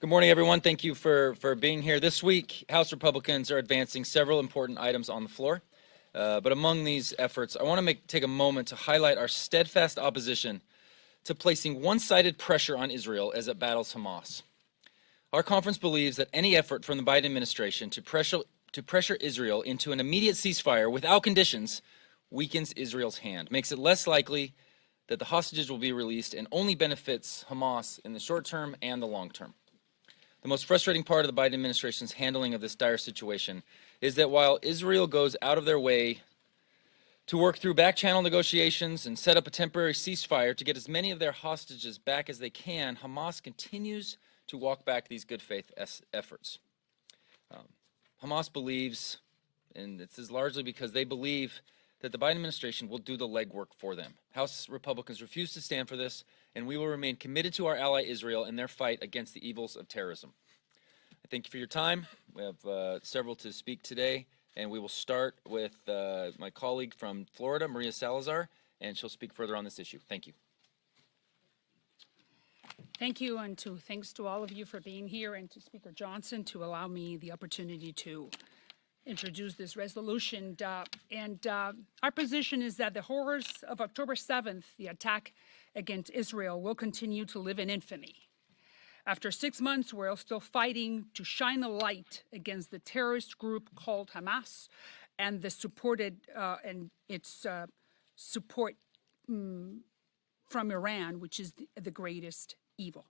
Good morning, everyone. Thank you for being here. This week, House Republicans are advancing several important items on the floor. But among these efforts, I want to take a moment to highlight our steadfast opposition to placing one-sided pressure on Israel as it battles Hamas. Our conference believes that any effort from the Biden administration to pressure Israel into an immediate ceasefire without conditions weakens Israel's hand, makes it less likely that the hostages will be released, and only benefits Hamas in the short term and the long term. The most frustrating part of the Biden administration's handling of this dire situation is that while Israel goes out of their way to work through back-channel negotiations and set up a temporary ceasefire to get as many of their hostages back as they can, Hamas continues to walk back these good faith efforts. Hamas believes, and this is largely because they believe, that the Biden administration will do the legwork for them. House Republicans refuse to stand for this, and we will remain committed to our ally Israel in their fight against the evils of terrorism. I thank you for your time. We have several to speak today, and we will start with my colleague from Florida, Maria Salazar, and she'll speak further on this issue. Thank you. Thank you, and thanks to all of you for being here, and to Speaker Johnson to allow me the opportunity to introduce this resolution. Our position is that the horrors of October 7th, the attack against Israel, will continue to live in infamy. After 6 months, we're still fighting to shine a light against the terrorist group called Hamas and its support from Iran, which is the greatest evil.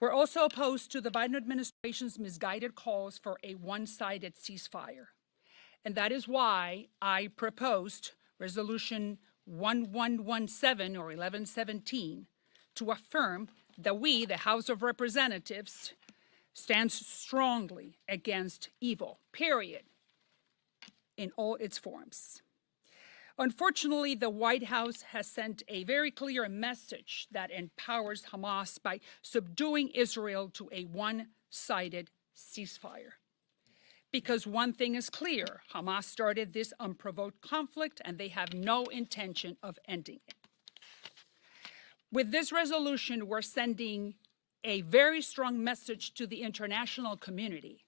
We're also opposed to the Biden administration's misguided calls for a one-sided ceasefire. And that is why I proposed Resolution 1117 or 1117 to affirm that we, the House of Representatives, stand strongly against evil, period, in all its forms. Unfortunately, the White House has sent a very clear message that empowers Hamas by subduing Israel to a one-sided ceasefire. Because one thing is clear, Hamas started this unprovoked conflict and they have no intention of ending it. With this resolution, we're sending a very strong message to the international community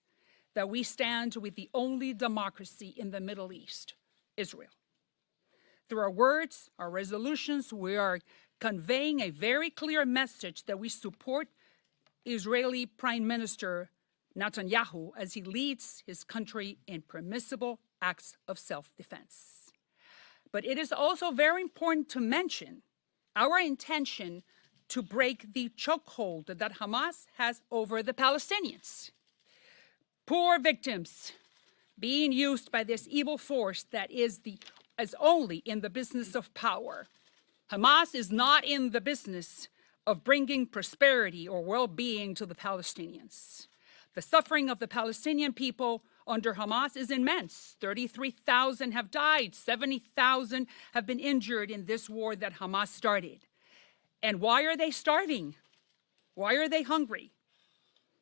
that we stand with the only democracy in the Middle East, Israel. Through our words, our resolutions, we are conveying a very clear message that we support Israeli Prime Minister Netanyahu as he leads his country in permissible acts of self-defense. But it is also very important to mention our intention to break the chokehold that Hamas has over the Palestinians. Poor victims being used by this evil force that is only in the business of power. Hamas is not in the business of bringing prosperity or well-being to the Palestinians. The suffering of the Palestinian people under Hamas is immense. 33,000 have died, 70,000 have been injured in this war that Hamas started. And why are they starving? Why are they hungry?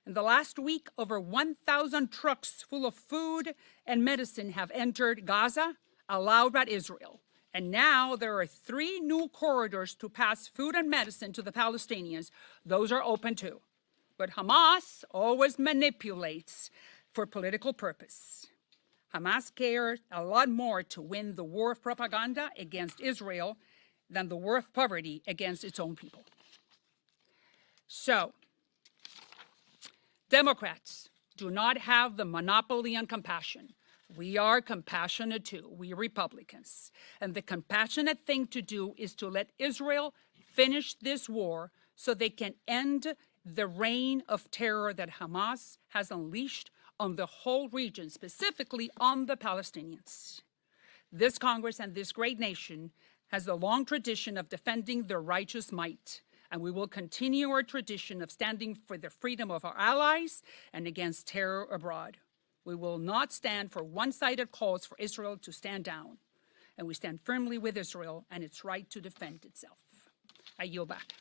In the last week, over 1,000 trucks full of food and medicine have entered Gaza, allowed by Israel. And now there are 3 new corridors to pass food and medicine to the Palestinians. Those are open too. But Hamas always manipulates for political purpose. Hamas cares a lot more to win the war of propaganda against Israel than the war of poverty against its own people. So, Democrats do not have the monopoly on compassion. We are compassionate too, we Republicans. And the compassionate thing to do is to let Israel finish this war so they can end the reign of terror that Hamas has unleashed on the whole region, specifically on the Palestinians. This Congress and this great nation has a long tradition of defending their righteous might, and we will continue our tradition of standing for the freedom of our allies and against terror abroad. We will not stand for one-sided calls for Israel to stand down, and we stand firmly with Israel and its right to defend itself. I yield back.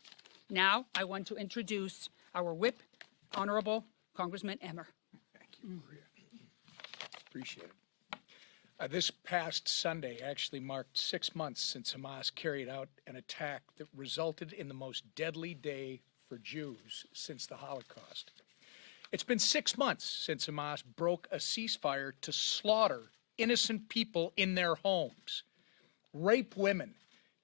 Now, I want to introduce our whip, Honorable Congressman Emmer. Thank you, Maria. Appreciate it. This past Sunday actually marked 6 months since Hamas carried out an attack that resulted in the most deadly day for Jews since the Holocaust. It's been 6 months since Hamas broke a ceasefire to slaughter innocent people in their homes, rape women,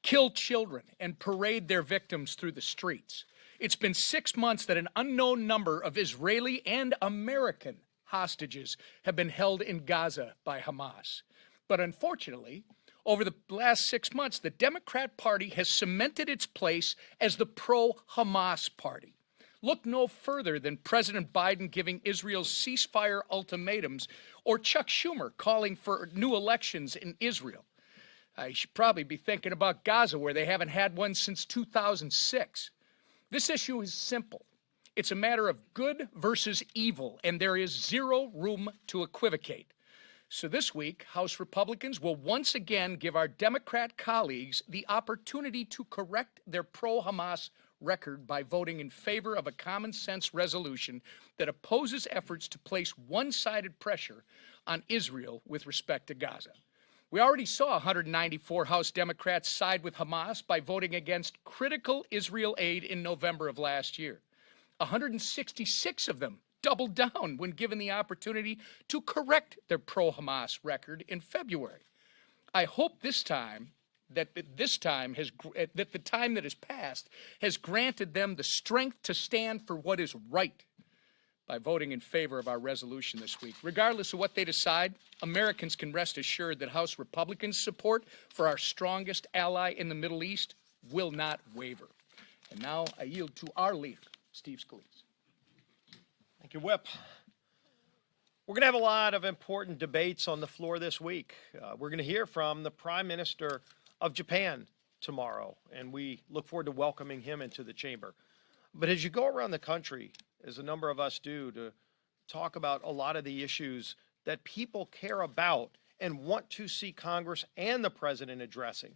kill children, and parade their victims through the streets. It's been 6 months that an unknown number of Israeli and American hostages have been held in Gaza by Hamas. But unfortunately, over the last 6 months, the Democrat Party has cemented its place as the pro-Hamas party. Look no further than President Biden giving Israel's ceasefire ultimatums, or Chuck Schumer calling for new elections in Israel. You should probably be thinking about Gaza, where they haven't had one since 2006. This issue is simple. It's a matter of good versus evil, and there is zero room to equivocate. So this week, House Republicans will once again give our Democrat colleagues the opportunity to correct their pro-Hamas record by voting in favor of a common-sense resolution that opposes efforts to place one-sided pressure on Israel with respect to Gaza. We already saw 194 House Democrats side with Hamas by voting against critical Israel aid in November of last year. 166 of them doubled down when given the opportunity to correct their pro-Hamas record in February. I hope that the time that has passed has granted them the strength to stand for what is right by voting in favor of our resolution this week. Regardless of what they decide, Americans can rest assured that House Republicans' support for our strongest ally in the Middle East will not waver. And now I yield to our leader, Steve Scalise. Thank you, Whip. We're going to have a lot of important debates on the floor this week. We're going to hear from the Prime Minister of Japan tomorrow, and we look forward to welcoming him into the chamber. But as you go around the country, as a number of us do, to talk about a lot of the issues that people care about and want to see Congress and the President addressing,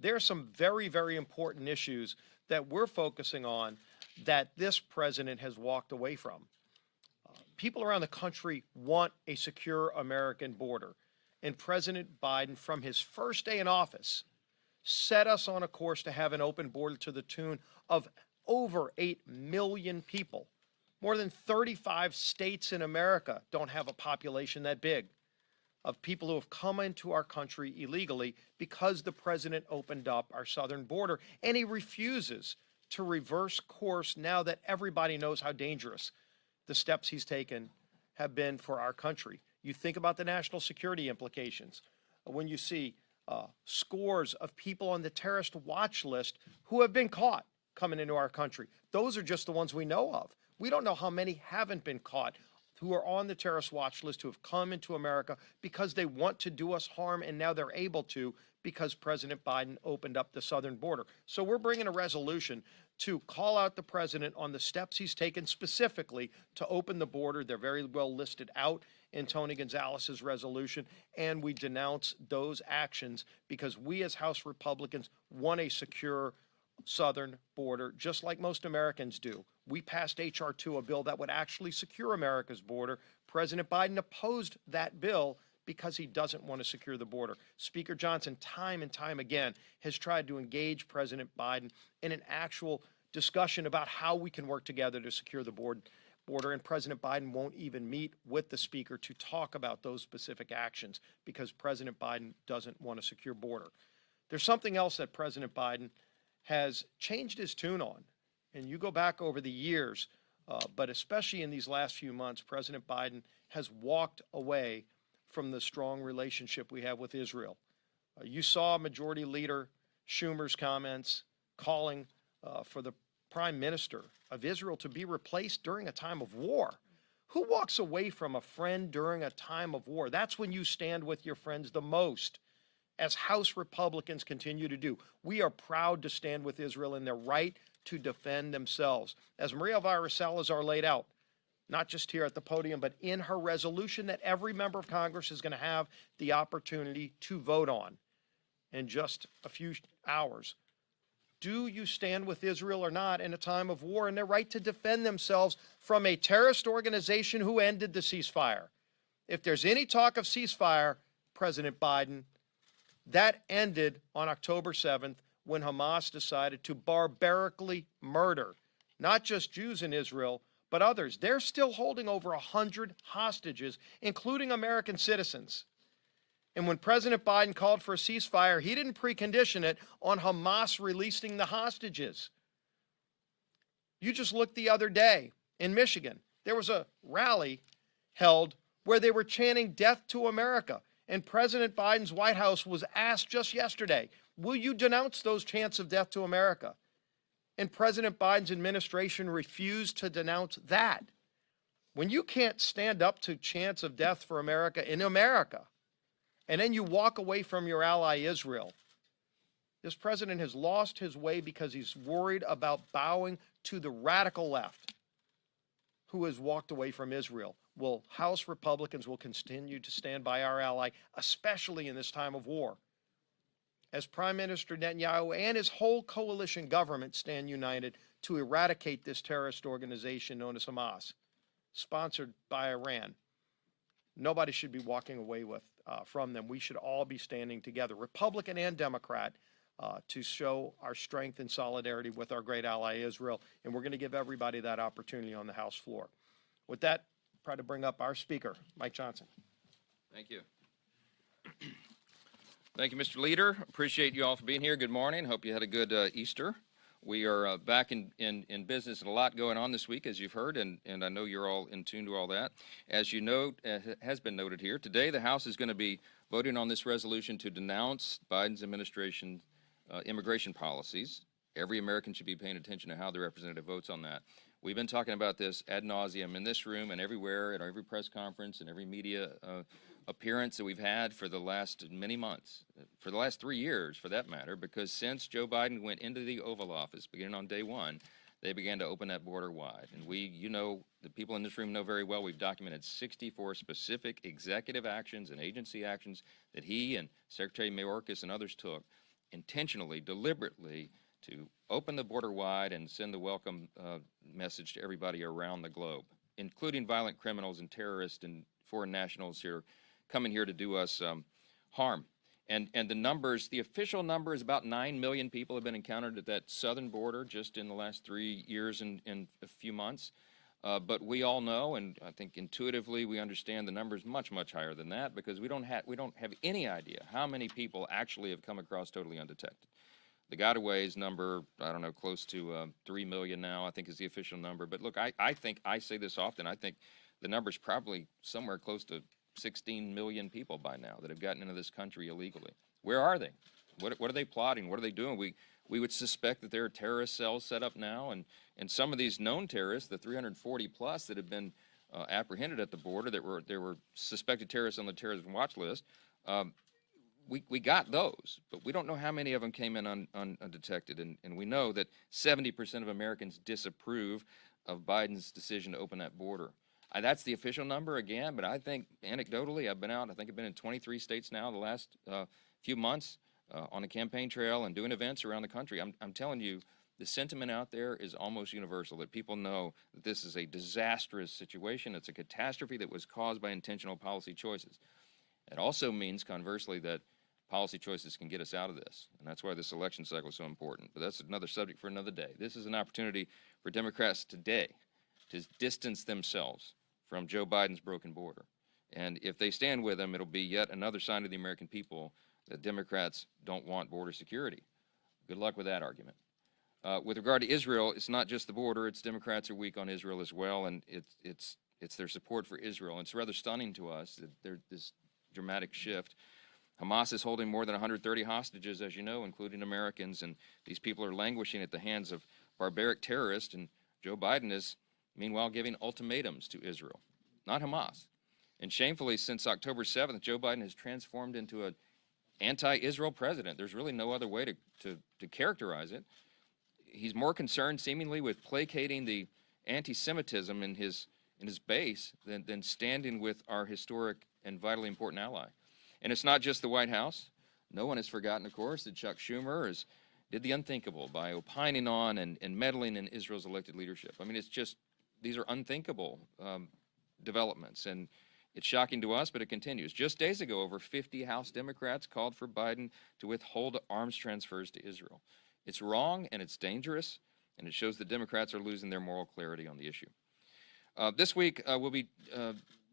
there are some very, very important issues that we're focusing on that this President has walked away from. People around the country want a secure American border. And President Biden, from his first day in office, set us on a course to have an open border to the tune of over 8 million people. More than 35 states in America don't have a population that big of people who have come into our country illegally because the president opened up our southern border, and he refuses to reverse course now that everybody knows how dangerous the steps he's taken have been for our country. You think about the national security implications when you see scores of people on the terrorist watch list who have been caught coming into our country. Those are just the ones we know of. We don't know how many haven't been caught who are on the terrorist watch list who have come into America because they want to do us harm, and now they're able to because President Biden opened up the southern border. So we're bringing a resolution to call out the president on the steps he's taken specifically to open the border. They're very well listed out in Tony Gonzalez's resolution, and we denounce those actions because we as House Republicans want a secure southern border, just like most Americans do. We passed H.R. 2, a bill that would actually secure America's border. President Biden opposed that bill because he doesn't want to secure the border. Speaker Johnson, time and time again, has tried to engage President Biden in an actual discussion about how we can work together to secure the border, and President Biden won't even meet with the Speaker to talk about those specific actions because President Biden doesn't want a secure border. There's something else that President Biden has changed his tune on, and you go back over the years, but especially in these last few months, President Biden has walked away from the strong relationship we have with Israel. You saw Majority Leader Schumer's comments calling for the Prime Minister of Israel to be replaced during a time of war. Who walks away from a friend during a time of war? That's when you stand with your friends the most, as House Republicans continue to do. We are proud to stand with Israel in their right to defend themselves. As Maria Elvira Salazar laid out, not just here at the podium, but in her resolution that every member of Congress is going to have the opportunity to vote on in just a few hours. Do you stand with Israel or not in a time of war and their right to defend themselves from a terrorist organization who ended the ceasefire? If there's any talk of ceasefire, President Biden, that ended on October 7th when Hamas decided to barbarically murder not just Jews in Israel, but others. They're still holding over 100 hostages, including American citizens. And when President Biden called for a ceasefire, he didn't precondition it on Hamas releasing the hostages. You just looked the other day in Michigan. There was a rally held where they were chanting "Death to America." And President Biden's White House was asked just yesterday, will you denounce those chants of "Death to America"? And President Biden's administration refused to denounce that. When you can't stand up to chants of death for America in America, and then you walk away from your ally Israel, this president has lost his way because he's worried about bowing to the radical left who has walked away from Israel. Well, House Republicans will continue to stand by our ally, especially in this time of war, as Prime Minister Netanyahu and his whole coalition government stand united to eradicate this terrorist organization known as Hamas, sponsored by Iran. Nobody should be walking away from them. We should all be standing together, Republican and Democrat, to show our strength and solidarity with our great ally Israel. And we're going to give everybody that opportunity on the House floor. With that, try to bring up our speaker, Mike Johnson. Thank you. Thank you, Mr. Leader. Appreciate you all for being here. Good morning. Hope you had a good Easter. We are back in business and a lot going on this week, as you've heard, and I know you're all in tune to all that. As you note, has been noted here, today the House is going to be voting on this resolution to denounce Biden's administration immigration policies. Every American should be paying attention to how the representative votes on that. We've been talking about this ad nauseum in this room and everywhere, at every press conference and every media appearance that we've had for the last many months, for the last 3 years for that matter, because since Joe Biden went into the Oval Office, beginning on day one, they began to open that border wide. And we, you know, the people in this room know very well, we've documented 64 specific executive actions and agency actions that he and Secretary Mayorkas and others took intentionally, deliberately, to open the border wide and send the welcome message to everybody around the globe, including violent criminals and terrorists and foreign nationals here coming here to do us harm. And the numbers, the official number is about 9 million people have been encountered at that southern border just in the last 3 years and a few months. But we all know, and I think intuitively we understand the number is much, much higher than that, because we don't have any idea how many people actually have come across totally undetected. The gotaways number, I don't know, close to 3 million now, I think is the official number. But look, I think, I say this often, I think the number is probably somewhere close to 16 million people by now that have gotten into this country illegally. Where are they? What are they plotting? What are they doing? We would suspect that there are terrorist cells set up now, and some of these known terrorists, the 340 plus that have been apprehended at the border, there were suspected terrorists on the terrorism watch list. We got those, but we don't know how many of them came in undetected, and we know that 70% of Americans disapprove of Biden's decision to open that border. That's the official number again, but I think anecdotally, I've been out, I think I've been in 23 states now the last few months on the campaign trail and doing events around the country. I'm telling you, the sentiment out there is almost universal, that people know that this is a disastrous situation. It's a catastrophe that was caused by intentional policy choices. It also means, conversely, that policy choices can get us out of this, and that's why this election cycle is so important. But that's another subject for another day. This is an opportunity for Democrats today to distance themselves from Joe Biden's broken border. And if they stand with him, it'll be yet another sign to the American people that Democrats don't want border security. Good luck with that argument. With regard to Israel, it's not just the border, it's Democrats are weak on Israel as well, and it's their support for Israel. And it's rather stunning to us that there's this dramatic shift. Hamas is holding more than 130 hostages, as you know, including Americans, and these people are languishing at the hands of barbaric terrorists, and Joe Biden is, meanwhile, giving ultimatums to Israel, not Hamas. And shamefully, since October 7th, Joe Biden has transformed into an anti-Israel president. There's really no other way to characterize it. He's more concerned, seemingly, with placating the anti-Semitism in his base than standing with our historic and vitally important ally. And it's not just the White House. No one has forgotten, of course, that Chuck Schumer did the unthinkable by opining on and meddling in Israel's elected leadership. I mean, it's just, these are unthinkable developments, and it's shocking to us, but it continues. Just days ago, over 50 House Democrats called for Biden to withhold arms transfers to Israel. It's wrong, and it's dangerous, and it shows that Democrats are losing their moral clarity on the issue. This week, we'll be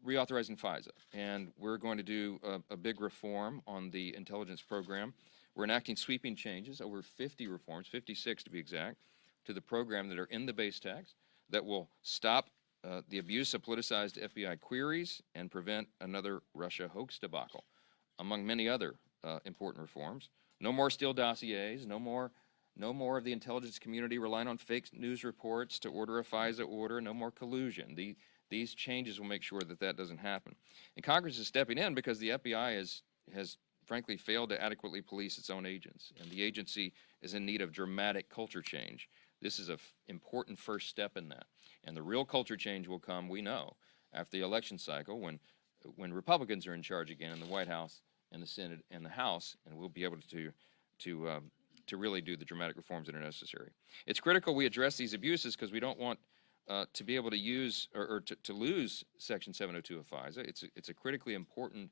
reauthorizing FISA, and we're going to do a big reform on the intelligence program. We're enacting sweeping changes, over 50 reforms, 56 to be exact, to the program that are in the base text that will stop the abuse of politicized FBI queries and prevent another Russia hoax debacle, among many other important reforms. No more Steele dossiers, no more of the intelligence community relying on fake news reports to order a FISA order, no more collusion. These changes will make sure that that doesn't happen. And Congress is stepping in because the FBI has frankly failed to adequately police its own agents, and the agency is in need of dramatic culture change. This is an important first step in that. And the real culture change will come, we know, after the election cycle when Republicans are in charge again in the White House and the Senate and the House, and we'll be able to really do the dramatic reforms that are necessary. It's critical we address these abuses because we don't want to be able to use or to lose Section 702 of FISA. It's a critically important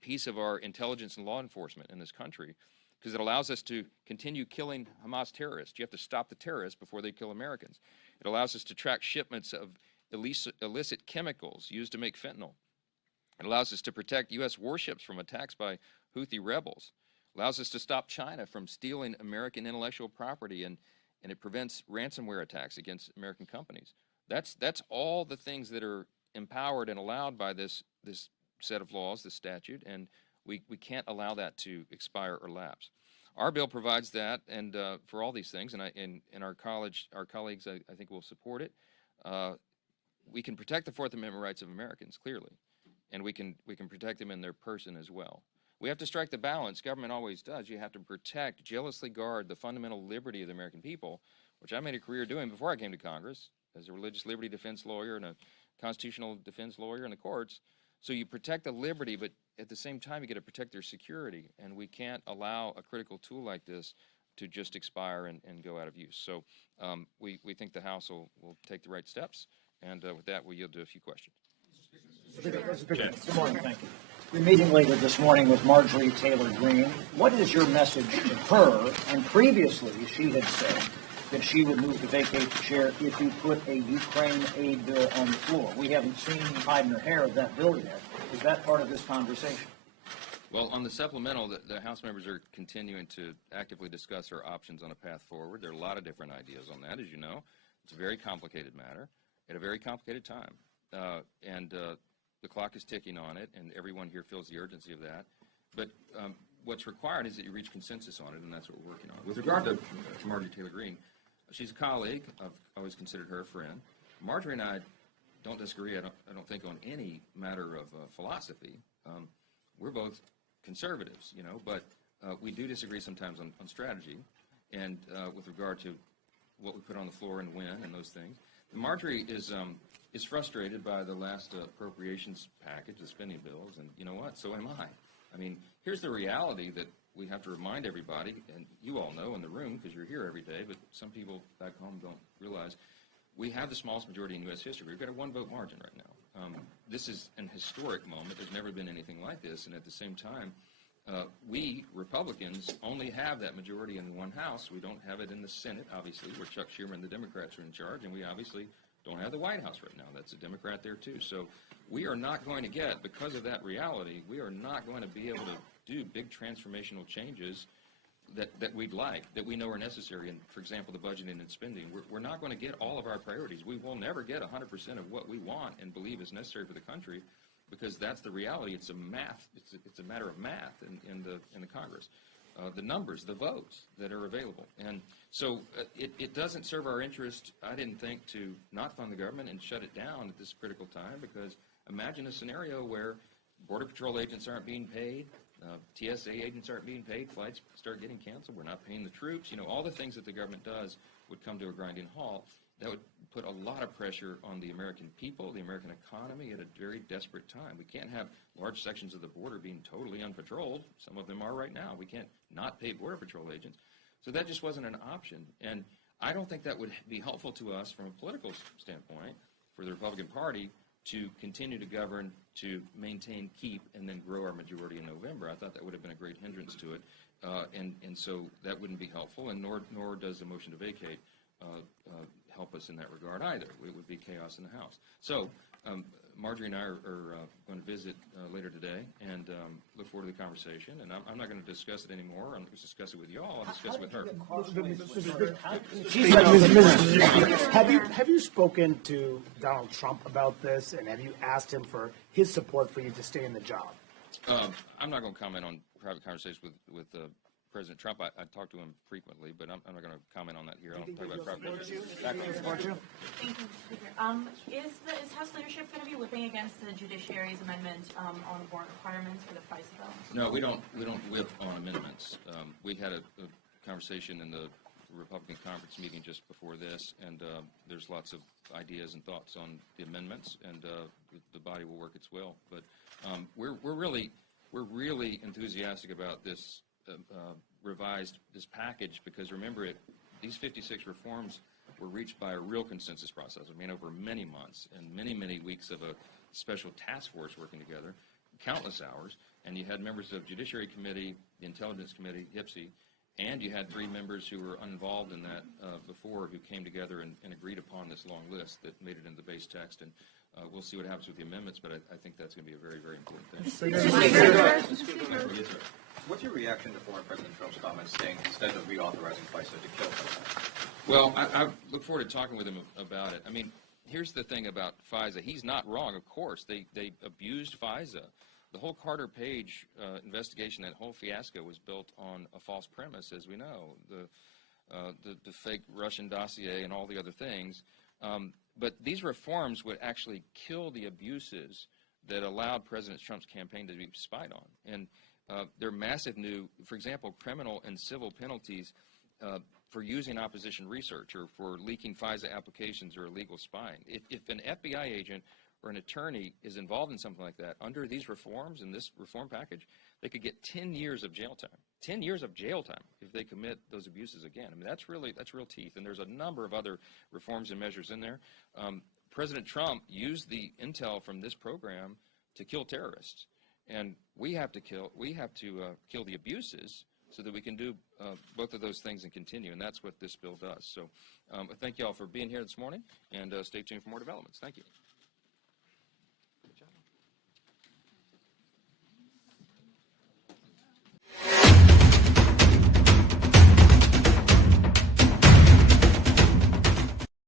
piece of our intelligence and law enforcement in this country because it allows us to continue killing Hamas terrorists. You have to stop the terrorists before they kill Americans. It allows us to track shipments of illicit chemicals used to make fentanyl. It allows us to protect U.S. warships from attacks by Houthi rebels. It allows us to stop China from stealing American intellectual property, and it prevents ransomware attacks against American companies. That's all the things that are empowered and allowed by this set of laws, this statute, and we can't allow that to expire or lapse. Our bill provides that, and for all these things, and our colleagues, I think, will support it. We can protect the Fourth Amendment rights of Americans, clearly, and we can protect them in their person as well. We have to strike the balance. Government always does. You have to protect, jealously guard the fundamental liberty of the American people, which I made a career doing before I came to Congress as a religious liberty defense lawyer and a constitutional defense lawyer in the courts. So you protect the liberty, but at the same time, you got to protect their security. And we can't allow a critical tool like this to just expire and go out of use. So we think the House will take the right steps. And with that, we'll yield to a few questions. Good morning, thank you. You're meeting later this morning with Marjorie Taylor Greene. What is your message to her? And previously, she had said that she would move to vacate the chair if you put a Ukraine aid bill on the floor. We haven't seen hide nor hair of that bill yet. Is that part of this conversation? Well, on the supplemental, the House members are continuing to actively discuss our options on a path forward. There are a lot of different ideas on that, as you know. It's a very complicated matter at a very complicated time. The clock is ticking on it, and everyone here feels the urgency of that. But what's required is that you reach consensus on it, and that's what we're working on. With regard to Marjorie Taylor Greene, she's a colleague. I've always considered her a friend. Marjorie and I don't disagree, I don't think, on any matter of philosophy. We're both conservatives, you know, but we do disagree sometimes on strategy and with regard to what we put on the floor and when and those things. Marjorie is frustrated by the last appropriations package, the spending bills, and you know what? So am I. I mean, here's the reality that we have to remind everybody, and you all know in the room because you're here every day, but some people back home don't realize, we have the smallest majority in U.S. history. We've got a one-vote margin right now. This is an historic moment. There's never been anything like this, and at the same time, we, Republicans, only have that majority in one House. We don't have it in the Senate, obviously, where Chuck Schumer and the Democrats are in charge, and we obviously don't have the White House right now. That's a Democrat there, too. So we are not going to get, because of that reality, we are not going to be able to do big transformational changes that we'd like, that we know are necessary. And, for example, the budgeting and spending. We're not going to get all of our priorities. We will never get 100% of what we want and believe is necessary for the country, because that's the reality. It's a matter of math in the Congress. The numbers, the votes that are available. And so it doesn't serve our interest, I didn't think, to not fund the government and shut it down at this critical time, because imagine a scenario where Border Patrol agents aren't being paid, TSA agents aren't being paid, flights start getting canceled, we're not paying the troops, you know, all the things that the government does would come to a grinding halt. That would put a lot of pressure on the American people, the American economy at a very desperate time. We can't have large sections of the border being totally unpatrolled. Some of them are right now. We can't not pay Border Patrol agents. So that just wasn't an option. And I don't think that would be helpful to us from a political standpoint for the Republican Party to continue to govern, to maintain, keep, and then grow our majority in November. I thought that would have been a great hindrance to it. And so that wouldn't be helpful, and nor does the motion to vacate help us in that regard either. It would be chaos in the House. So Marjorie and I are going to visit later today and look forward to the conversation. And I'm not going to discuss it anymore. I'm going to discuss it with you all. I'll discuss it with her. Have you spoken to Donald Trump about this, and have you asked him for his support for you to stay in the job? I'm not going to comment on private conversations with President Trump. I talk to him frequently, but I'm not going to comment on that here. I don't talk about private conversations. Thank you, Mr. Speaker. Is House leadership going to be whipping against the judiciary's amendment on warrant requirements for the FISA bill? No, we don't whip on amendments. We had a conversation in the Republican conference meeting just before this, and there's lots of ideas and thoughts on the amendments, and the body will work its will. But we're really enthusiastic about this revised package, because remember, these 56 reforms were reached by a real consensus process. I mean, over many months and many weeks of a special task force working together, countless hours, and you had members of Judiciary Committee, the Intelligence Committee, HIPSI, and you had 3 members who were uninvolved in that before, who came together and agreed upon this long list that made it into the base text. And we'll see what happens with the amendments, but I think that's going to be a very important thing. What's your reaction to former President Trump's comments saying instead of reauthorizing FISA to kill FISA? Well, I look forward to talking with him about it. I mean, here's the thing about FISA. He's not wrong, of course. They abused FISA. The whole Carter Page investigation, that whole fiasco, was built on a false premise, as we know, the fake Russian dossier and all the other things. But these reforms would actually kill the abuses that allowed President Trump's campaign to be spied on. And they're massive new, for example, criminal and civil penalties for using opposition research or for leaking FISA applications or illegal spying. If an FBI agent or an attorney is involved in something like that, under these reforms and this reform package, they could get 10 years of jail time. 10 years of jail time if they commit those abuses again. I mean, that's real teeth. And there's a number of other reforms and measures in there. President Trump used the intel from this program to kill terrorists, and we have to kill the abuses so that we can do both of those things and continue. And that's what this bill does. So, thank you all for being here this morning, and stay tuned for more developments. Thank you.